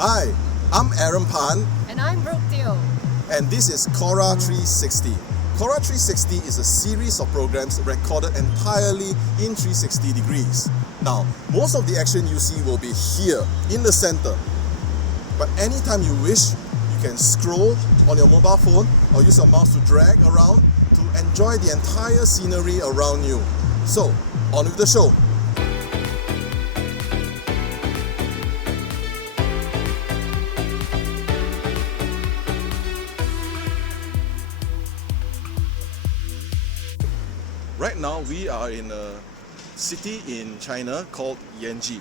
Hi, I'm Aaron Pan, And I'm Brooke Teo. and this is Cora 360. Cora 360 is a series of programs recorded entirely in 360 degrees. Now, most of the action you see will be here, in the center. But anytime you wish, you can scroll on your mobile phone or use your mouse to drag around to enjoy the entire scenery around you. So, on with the show. Right now we are in a city in China called Yanji.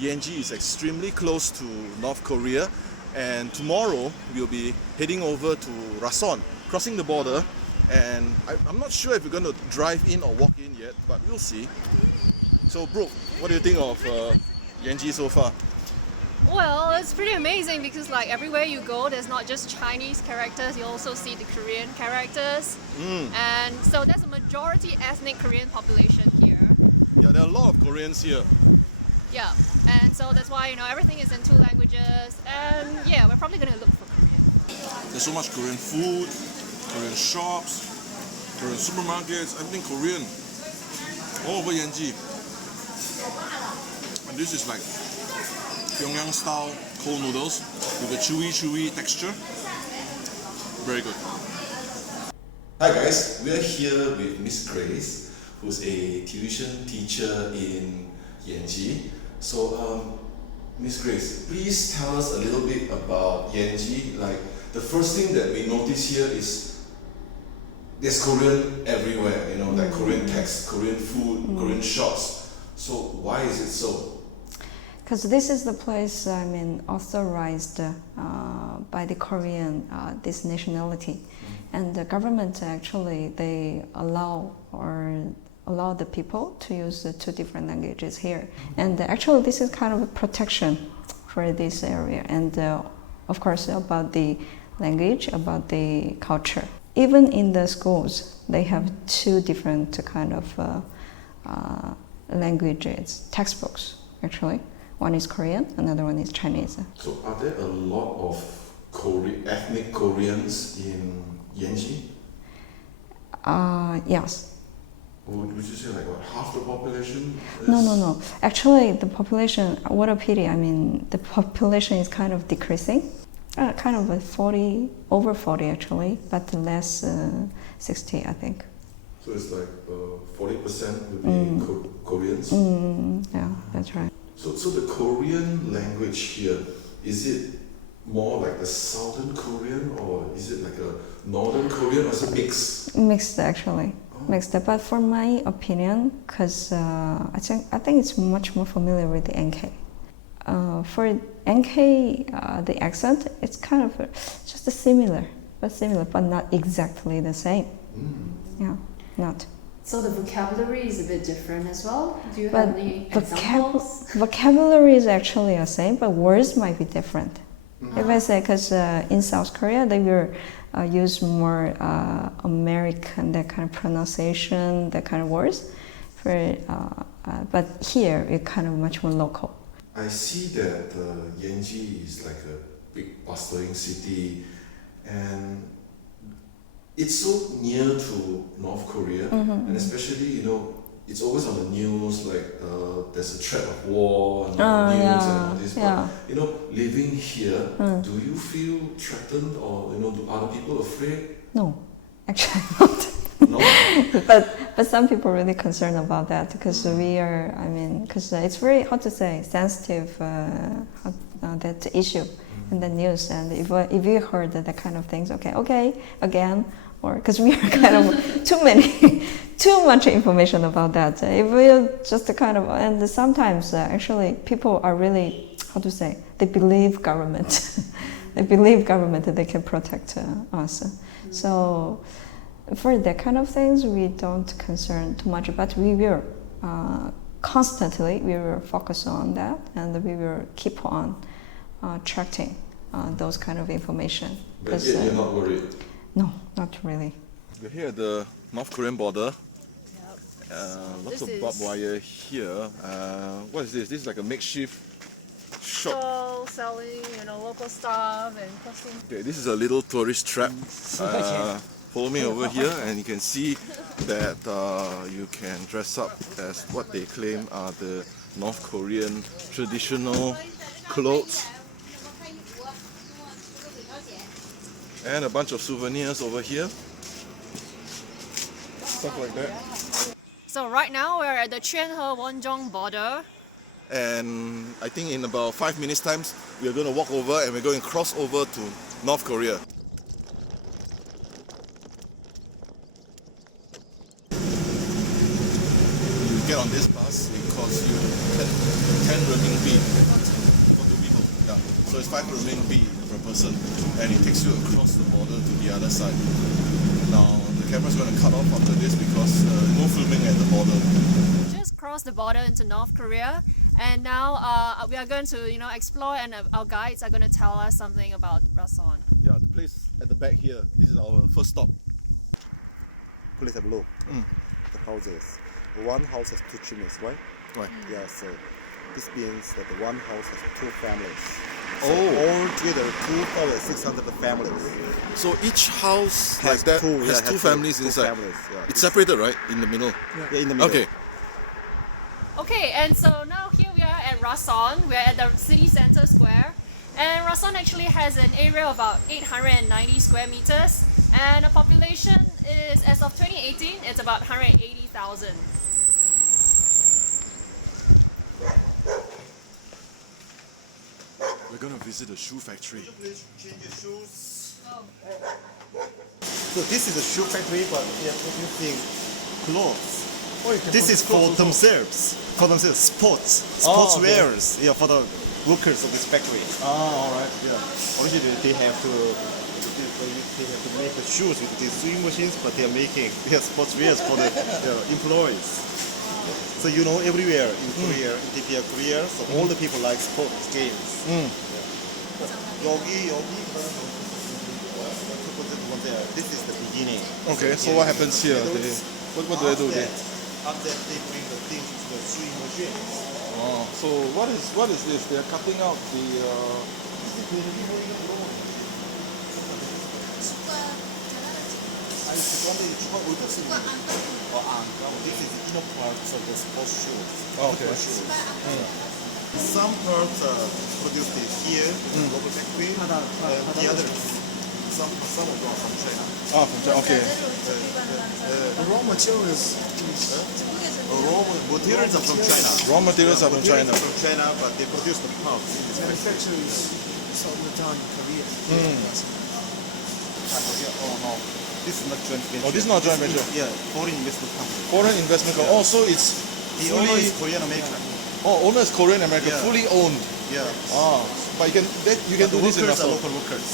Yanji is extremely close to North Korea, and tomorrow we'll be heading over to Rason, crossing the border, and I'm not sure if we're going to drive in or walk in yet, but we'll see. So Brooke, what do you think of Yanji so far? Well, it's pretty amazing because everywhere you go, there's not just Chinese characters, you also see Korean characters. And so there's a majority ethnic Korean population. Yeah, there are a lot of Koreans here. Yeah, and so that's why everything is in two languages. And yeah, we're probably gonna look. There's so much Korean food, Korean shops, Korean supermarkets, everything Korean. All over Yanji. And this is like Pyongyang style cold noodles with a chewy texture. Very good. Hi guys, we are here with Miss Grace, who's a tuition teacher in Yanji. So, Miss Grace, please tell us a little bit about Yanji. Like, the first thing that we notice here is there's Korean everywhere, like Korean text, Korean food, Korean shops. So why is it so? Because this is the place, authorized by the Korean, this nationality. And the government actually, they allow the people to use the two different languages here. And actually this is kind of a protection for this area. And of course about the language, about the culture. Even in the schools, they have two different kind of languages, textbooks actually. One is Korean, another one is Chinese. So are there a lot of ethnic Koreans in Yanji? Yes. Would you say like what, half the population? No. Actually, the population, what a pity. The population is kind of decreasing. Kind of over 40 actually, but less 60, I think. So it's like 40% would be Koreans? Yeah, that's right. So the Korean language here, is it more like a Southern Korean or is it like a Northern Korean or is it mixed? Mixed actually. Mixed, but for my opinion, because I think it's much more familiar with the NK. For NK, the accent, it's kind of just similar, but not exactly the same. Yeah, not. So the vocabulary is a bit different as well? Do you have any examples? Vocabulary is actually the same, but words might be different. If I say, because in South Korea, they will use more American, that kind of pronunciation, that kind of words. But here, it's kind of much more local. I see that Yanji is like a big bustling city, and it's so near to North Korea, and especially, it's always on the news, like there's a threat of war on the news and all this. But, living here, do you feel threatened or, do other people afraid? No, actually not. No? But some people are really concerned about that because we are, because it's very, how to say, sensitive, that issue in the news. And if you heard that kind of things, okay, again, or because we are kind of too much information about that. If we just kind of, and sometimes actually people are really, how to say, they believe government. They believe government that they can protect us. So for that kind of things, we don't concern too much, but we will constantly, we will focus on that, and we will keep on tracking those kind of information. But yet you're not worried? No, not really. We're here at the North Korean border. Lots of barbed wire here. What is this? This is like a makeshift stall selling, local stuff and costumes. Okay, this is a little tourist trap. Follow me over here and you can see that you can dress up as what they claim are the North Korean traditional clothes. And a bunch of souvenirs over here. Stuff like that. So right now we're at the Chunhe-Wonjong border. And I think in about 5 minutes time we are going to walk over and we're going to cross over to North Korea. You get on this bus, it costs you 10 renminbi for two people. Yeah. So it's 5 renminbi per person and it takes you across the border to the other side. Now the camera's going to cut off after this because no filming at the border. Just crossed the border into North Korea. And now we are going to, explore, and our guides are going to tell us something about Rason. Yeah, the place at the back here, this is our first stop. Please have a look. The houses. One house has 2 chimneys, right? Right. Yeah, so this means that one house has 2 families. So Oh. all together 2,600 families. So each house Has like that two, has yeah, two has families two inside. families, yeah. It's separated, right? In the middle. Yeah, in the middle. Okay. Okay, and so now here we are at Rason. We're at the city center square. And Rason actually has an area of about 890 square meters. And the population is, as of 2018, it's about 180,000. Would you please change your shoes? Oh. So this is a shoe factory, but they are producing clothes. Oh, you can This put is clothes for also. themselves. For themselves, Oh, okay. sportswears. Yeah, for the workers of this factory. Ah, alright. Yeah. Originally they have to make shoes with these sewing machines, but they are making sportswears for the employees. So everywhere in Korea, in their career, so all the people like sports machines. Okay, so what happens here? What is this? They're cutting out the... Some parts are produced here in the global factory, and the others, some of them are from China. Ah, from China. Okay. The raw materials is... Raw materials are from China. Raw materials are from Materials China. are from China, but they produce the parts in this factory. manufacture is sort of done in Korea. This is not joint venture. This is foreign investment company. Foreign investment. Also, it's... The owner is Korean American. Oh, owner is Korean American. Yeah. Fully owned. Yeah. But you can The workers are local workers.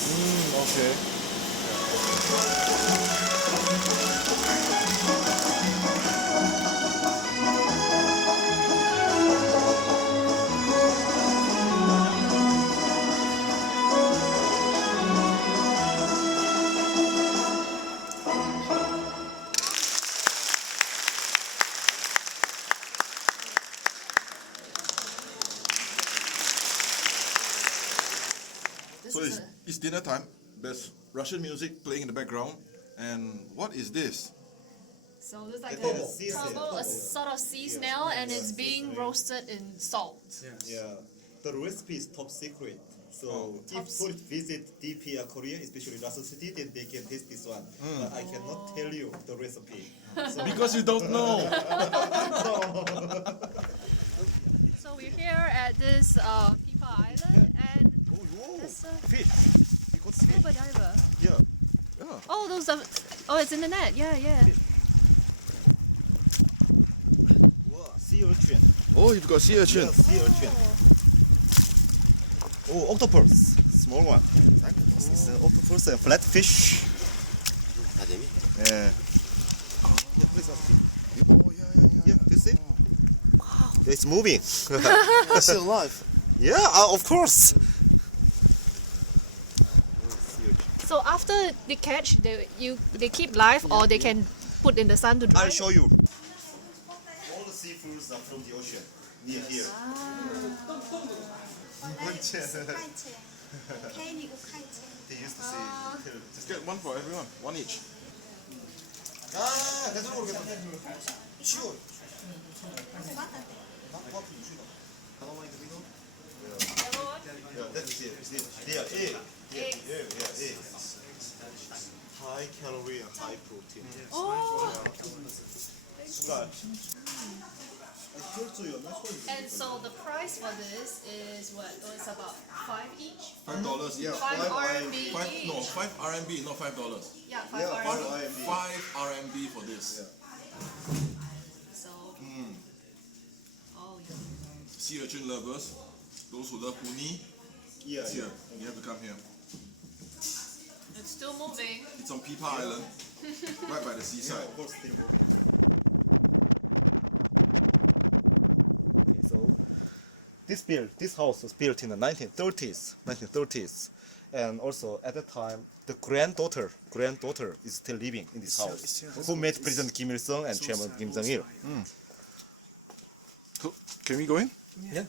So it's dinner time. There's Russian music playing in the background. And what is this? So it's like That is a sea snail. a sort of sea snail, and it's being roasted in salt. Yeah. The recipe is top secret. So if tourists visit DP Korea, especially Rason City, then they can taste this one. But I cannot tell you the recipe. So Because you don't know. So we're here at this Pipa Island, and there's a scuba diver. Yeah. Oh, those are. Oh, it's in the net. Yeah. sea urchin. Oh, you can see it here. Yeah, sea urchin. Oh, octopus. Small one. It's an octopus, a flatfish. Yeah, you see? It's moving. It's still alive. Yeah, of course. So after they catch, they keep live, or they can put in the sun to I'll show you. All the seafoods are from the ocean. near here. They used to say, just Get one for everyone, one each. 아, 대충 모르겠다. 쉬워. Hello in the middle. Yeah, that's it. Yeah, egg. High calorie and high protein. Oh, 숟갈. and so the price for this is what? It's about 5 each. $5. Yeah, 5 RMB. 5 RMB, not $5. Yeah, 5 RMB. 5 RMB for this. Yeah. So, Sea urchin lovers, those who love uni, Yeah, here, yeah. you have to come here. it's still moving. It's on Pipa Island, right by the Yeah, seaside. of course. This house was built in the 1930s, and also at the time the granddaughter is still living in this house, who met President Kim Il Sung and Chairman Kim Jong Il. So, can we go in? Yeah.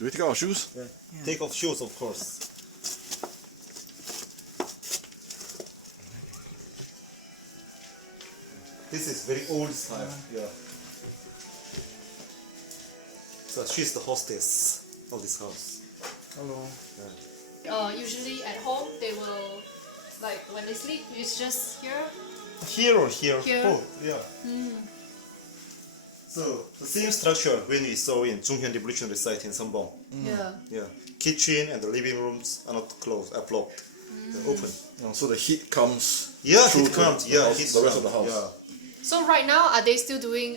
Do we take our shoes? Take off shoes, of course. This is very old style. Yeah. So she's the hostess of this house. Hello. Usually at home, they will, like when they sleep, it's just here. Here or here? Here. Both. Yeah. So the same structure when we saw in Junghyun Revolutionary Site in Seongbong. Yeah. Yeah. Kitchen and the living rooms are not closed, are blocked. They're open. So the heat comes. Yeah, heat comes. Yeah, House, heat the rest of comes. the house. Yeah. So right now, are they still doing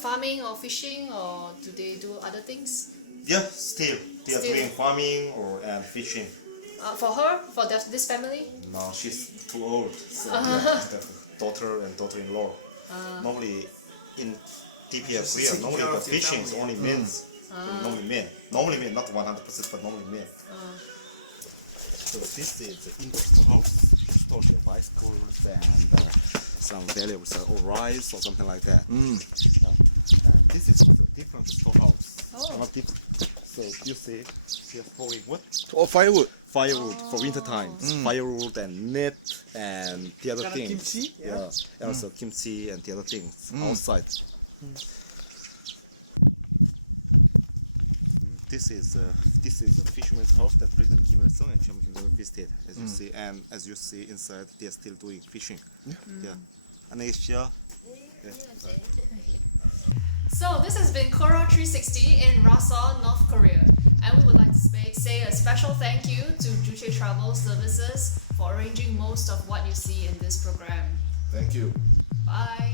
farming or fishing, or do they do other things? Yeah, still they are Still. doing farming and fishing. For her, for this family? No, she's too old. So yeah, the daughter and daughter-in-law. Normally, in DPR Korea, normally the fishing is only men. Normally men. Normally men, not 100%, but normally men. So this is the indoor house. Store your bicycles and some valuables or rice or something like that. Yeah. And this is also different storehouse. Not different. So you see, here storing what? Oh, firewood. Firewood for winter times. Firewood and net and the other things. Yeah, and also kimchi and the other things outside. This is fisherman's house that President Rason actually visited. As you see, and as you see inside, they are still doing fishing. Yeah. So this has been Koro 360 in Rason, North Korea, and we would like to say a special thank you to Juche Travel Services for arranging most of what you see in this program. Thank you. Bye.